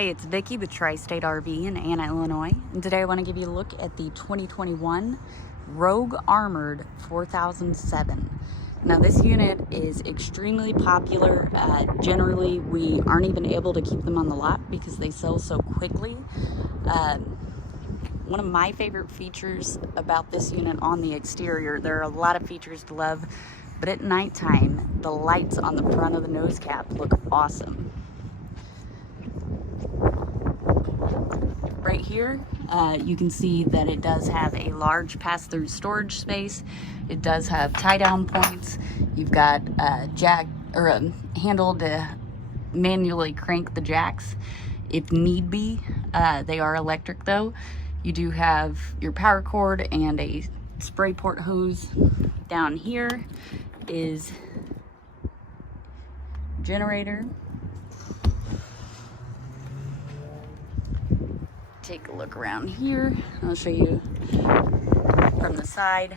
Hey, it's Vicki with Tri-State RV in Anna, Illinois, and today I want to give you a look at the 2021 Rogue Armored 4007. Now this unit is extremely popular. Generally, we aren't even able to keep them on the lot because they sell so quickly. One of my favorite features about this unit on the exterior, there are a lot of features to love, but at nighttime, the lights on the front of the nose cap look awesome. Right here, you can see that it does have a large pass-through storage space. It does have tie-down points. You've got a jack or a handle to manually crank the jacks if need be. They are electric though. You do have your power cord and a spray port hose. Down here is generator. Take a look around here. I'll show you from the side.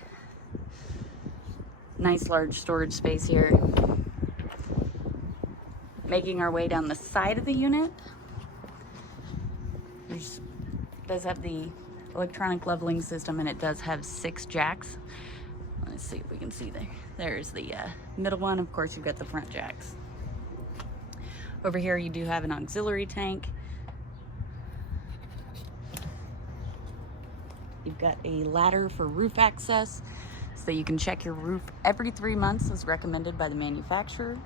Nice large storage space here. Making our way down the side of the unit. It does have the electronic leveling system, and it does have 6 jacks. Let's see if we can see there. There's the middle one. Of course, you've got the front jacks. Over here, you do have an auxiliary tank. You've got a ladder for roof access so that you can check your roof every 3 months as recommended by the manufacturer.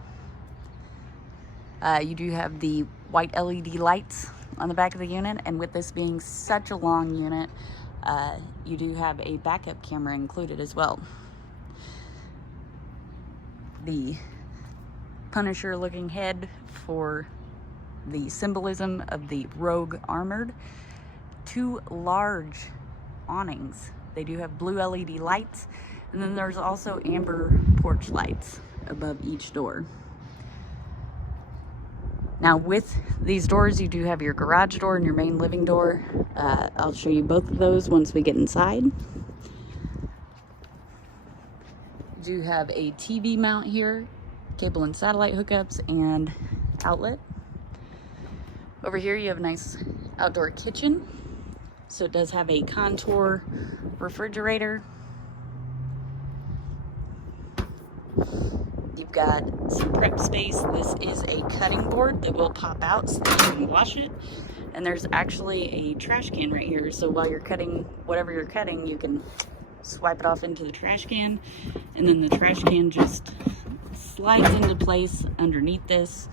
You do have the white LED lights on the back of the unit, and with this being such a long unit, you do have a backup camera included as well. The Punisher looking head for the symbolism of the Rogue Armored. 2 large awnings. They do have blue LED lights, and then there's also amber porch lights above each door. Now with these doors, you do have your garage door and your main living door. I'll show you both of those once we get inside. You do have a TV mount here, cable and satellite hookups, and outlet. Over here you have a nice outdoor kitchen. So it does have a contour refrigerator. You've got some prep space. This is a cutting board that will pop out so that you can wash it. And there's actually a trash can right here. So while you're cutting whatever you're cutting, you can swipe it off into the trash can. And then the trash can just slides into place underneath this.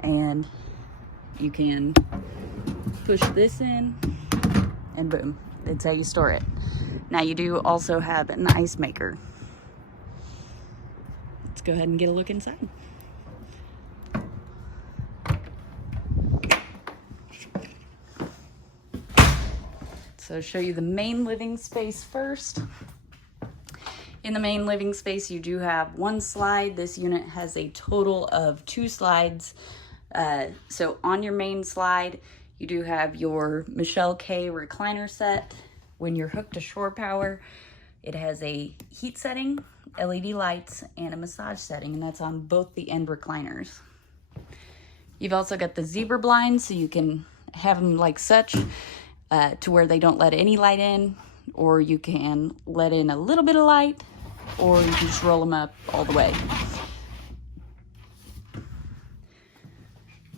And you can push this in. And boom, that's how you store it. Now you do also have an ice maker. Let's go ahead and get a look inside. So I'll show you the main living space first. In the main living space, you do have 1 slide. This unit has a total of 2 slides. So on your main slide, you do have your Michelle K recliner set. When you're hooked to shore power, it has a heat setting, LED lights, and a massage setting, and that's on both the end recliners. You've also got the zebra blinds, so you can have them like such to where they don't let any light in, or you can let in a little bit of light, or you can just roll them up all the way.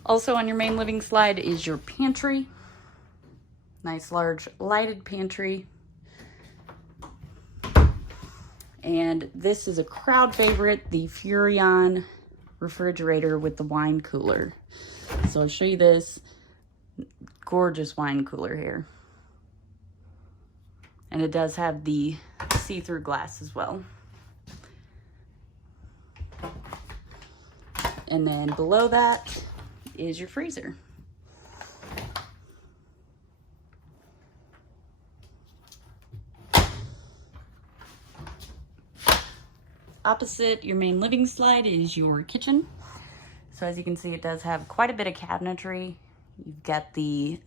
Also on your main living slide is your pantry. Nice large lighted pantry. And this is a crowd favorite, the Furrion refrigerator with the wine cooler. So I'll show you this gorgeous wine cooler here. And it does have the see-through glass as well. And then below that is your freezer. Opposite your main living slide is your kitchen. So as you can see, it does have quite a bit of cabinetry. You've got the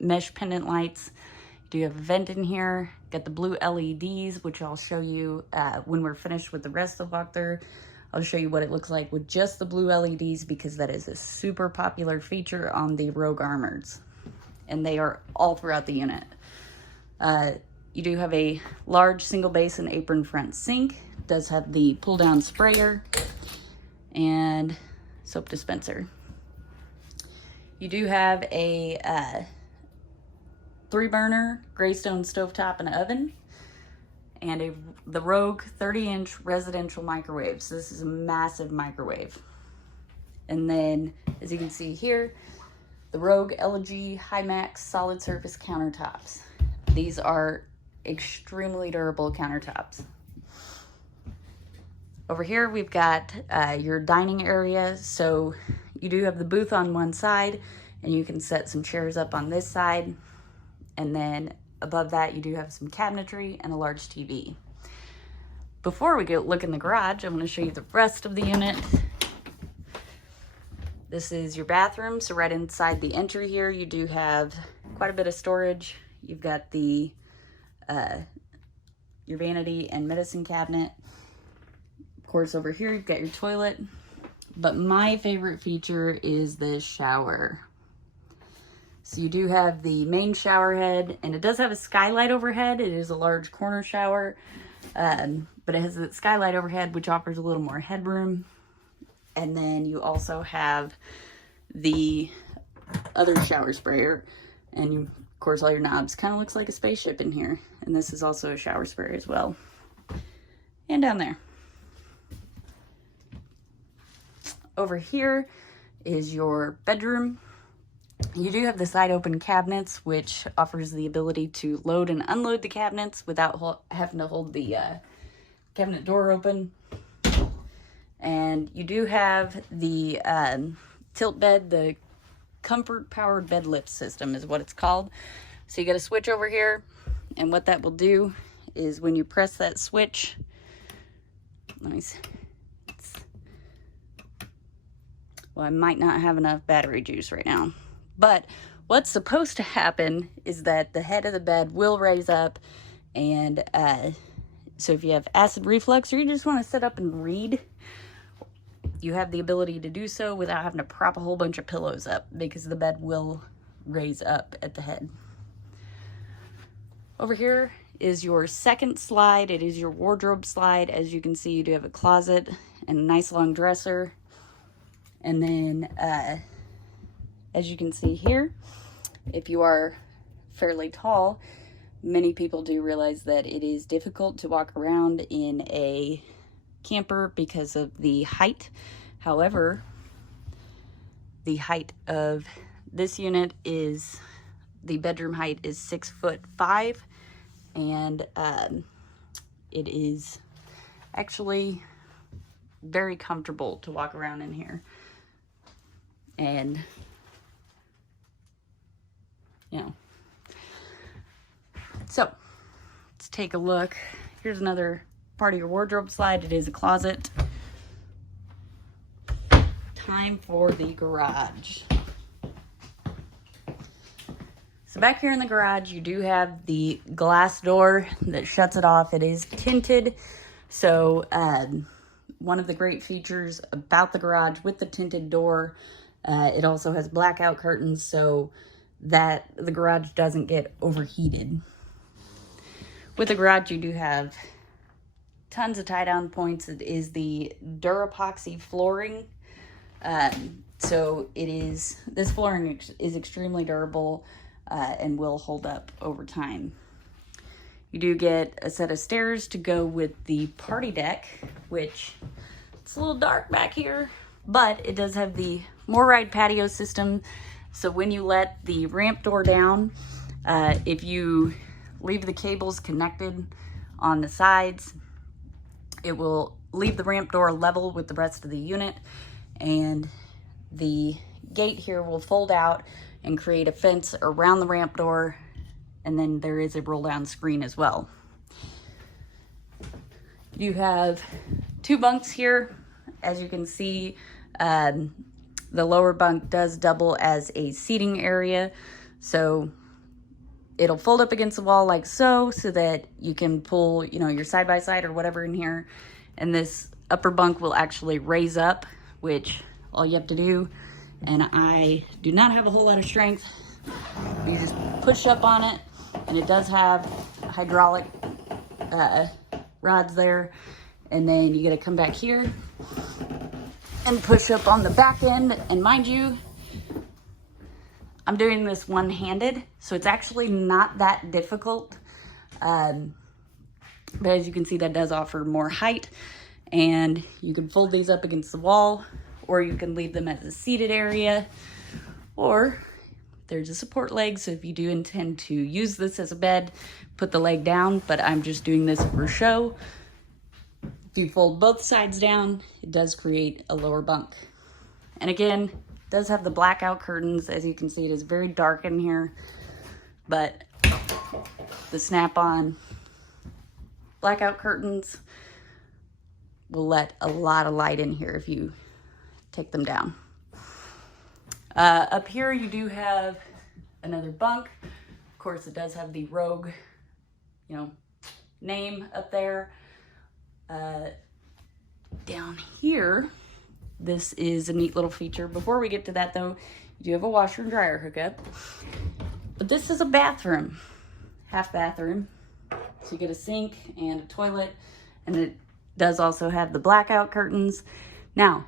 mesh pendant lights. You do have a vent in here. Got the blue LEDs, which I'll show you when we're finished with the rest of the walkthrough. I'll show you what it looks like with just the blue LEDs, because that is a super popular feature on the Rogue Armors, and they are all throughout the unit. You do have a large single basin apron front sink. It does have the pull down sprayer and soap dispenser. You do have a 3-burner Greystone stovetop and oven, and the Rogue 30-inch residential microwave. So this is a massive microwave. And then, as you can see here, the Rogue LG High-Max solid surface countertops. These are extremely durable countertops. Over here, we've got your dining area. So you do have the booth on one side, and you can set some chairs up on this side. And then above that, you do have some cabinetry and a large TV. Before we go look in the garage, I'm going to show you the rest of the unit. This is your bathroom. So right inside the entry here, you do have quite a bit of storage. You've got the your vanity and medicine cabinet. Of course, over here, you've got your toilet. But my favorite feature is the shower. So you do have the main shower head, and it does have a skylight overhead. It is a large corner shower, but it has a skylight overhead, which offers a little more headroom. And then you also have the other shower sprayer, and of course all your knobs. Kind of looks like a spaceship in here. And this is also a shower sprayer as well. And down there. Over here is your bedroom. You do have the side open cabinets, which offers the ability to load and unload the cabinets without having to hold the cabinet door open. And you do have the tilt bed, the comfort powered bed lift system is what it's called. So you got a switch over here, and what that will do is when you press that switch, let me see. Well, I might not have enough battery juice right now. But what's supposed to happen is that the head of the bed will raise up, and so if you have acid reflux or you just want to sit up and read, you have the ability to do so without having to prop a whole bunch of pillows up, because the bed will raise up at the head. Over here is your second slide. It is your wardrobe slide. As you can see, you do have a closet and a nice long dresser. And then as you can see here, if you are fairly tall, many people do realize that it is difficult to walk around in a camper because of the height. However, the height of this unit is, the bedroom height is 6'5", and it is actually very comfortable to walk around in here. And you know, so let's take a look. Here's another part of your wardrobe slide. It is a closet. Time for the garage. So back here in the garage, you do have the glass door that shuts it off. It is tinted. So one of the great features about the garage with the tinted door, it also has blackout curtains so that the garage doesn't get overheated. With the garage, you do have tons of tie-down points. It is the Durapoxy flooring. So this flooring is extremely durable and will hold up over time. You do get a set of stairs to go with the party deck, which it's a little dark back here, but it does have the MORryde patio system. So when you let the ramp door down, if you leave the cables connected on the sides, it will leave the ramp door level with the rest of the unit, and the gate here will fold out and create a fence around the ramp door, and then there is a roll down screen as well. You have 2 bunks here. As you can see, the lower bunk does double as a seating area, so it'll fold up against the wall like so that you can pull, you know, your side-by-side or whatever in here. And this upper bunk will actually raise up, which all you have to do, and I do not have a whole lot of strength, you just push up on it, and it does have hydraulic rods there, and then you gotta come back here and push up on the back end. And mind you, I'm doing this one-handed, so it's actually not that difficult. But as you can see, that does offer more height, and you can fold these up against the wall, or you can leave them as a seated area, or there's a support leg, so if you do intend to use this as a bed, put the leg down, but I'm just doing this for show. If you fold both sides down, it does create a lower bunk. And again, it does have the blackout curtains. As you can see, it is very dark in here, but the snap-on blackout curtains will let a lot of light in here if you take them down. Up here, you do have another bunk. Of course, it does have the Rogue, name up there. Down here, this is a neat little feature. Before we get to that though, you do have a washer and dryer hookup, but this is a bathroom, half bathroom. So you get a sink and a toilet, and it does also have the blackout curtains. Now,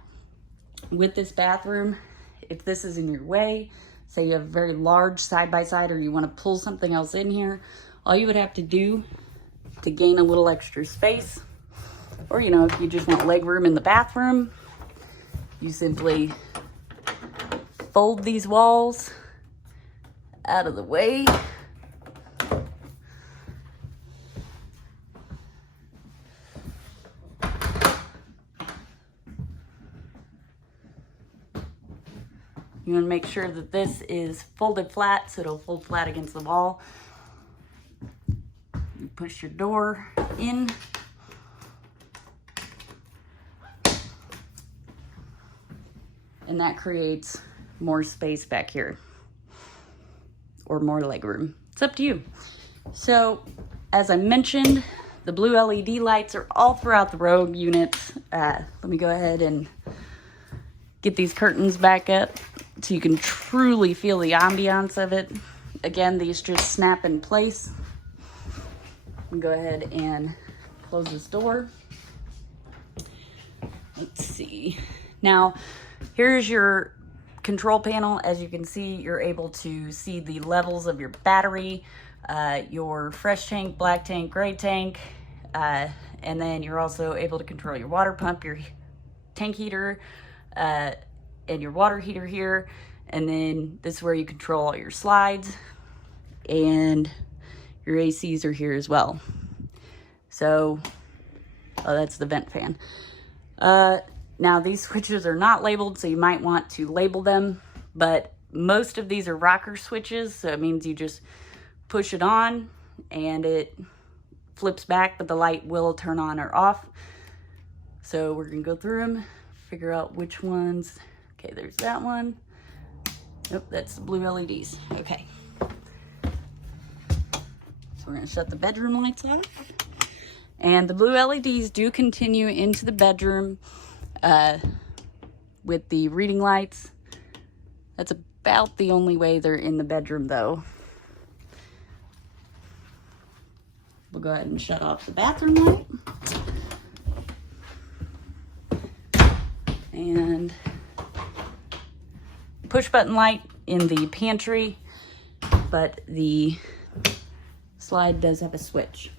with this bathroom, if this is in your way, say you have a very large side-by-side or you want to pull something else in here, all you would have to do to gain a little extra space, or if you just want leg room in the bathroom, you simply fold these walls out of the way. You want to make sure that this is folded flat, so it'll fold flat against the wall. You push your door in. And that creates more space back here, or more leg room. It's up to you. So, as I mentioned, the blue LED lights are all throughout the Rogue units. Let me go ahead and get these curtains back up so you can truly feel the ambiance of it. Again, these just snap in place. Go ahead and close this door. Let's see. Now, here's your control panel. As you can see, you're able to see the levels of your battery, your fresh tank, black tank, gray tank, and then you're also able to control your water pump, your tank heater, and your water heater here. And then this is where you control all your slides, and your ACs are here as well. So, that's the vent fan. Now these switches are not labeled, so you might want to label them, but most of these are rocker switches, so it means you just push it on and it flips back, but the light will turn on or off. So we're gonna go through them, figure out which ones. Okay, there's that one. Nope, that's the blue LEDs. Okay. So we're gonna shut the bedroom lights off. And the blue LEDs do continue into the bedroom with the reading lights. That's about the only way they're in the bedroom though. We'll go ahead and shut off the bathroom light. And push button light in the pantry, but the slide does have a switch.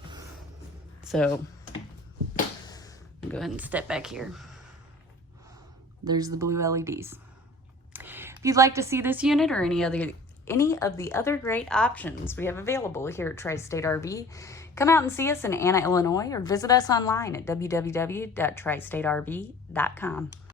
So I'll go ahead and step back here. There's the blue LEDs. If you'd like to see this unit or any of the other great options we have available here at Tri-State RV, come out and see us in Anna, Illinois, or visit us online at www.tristaterv.com.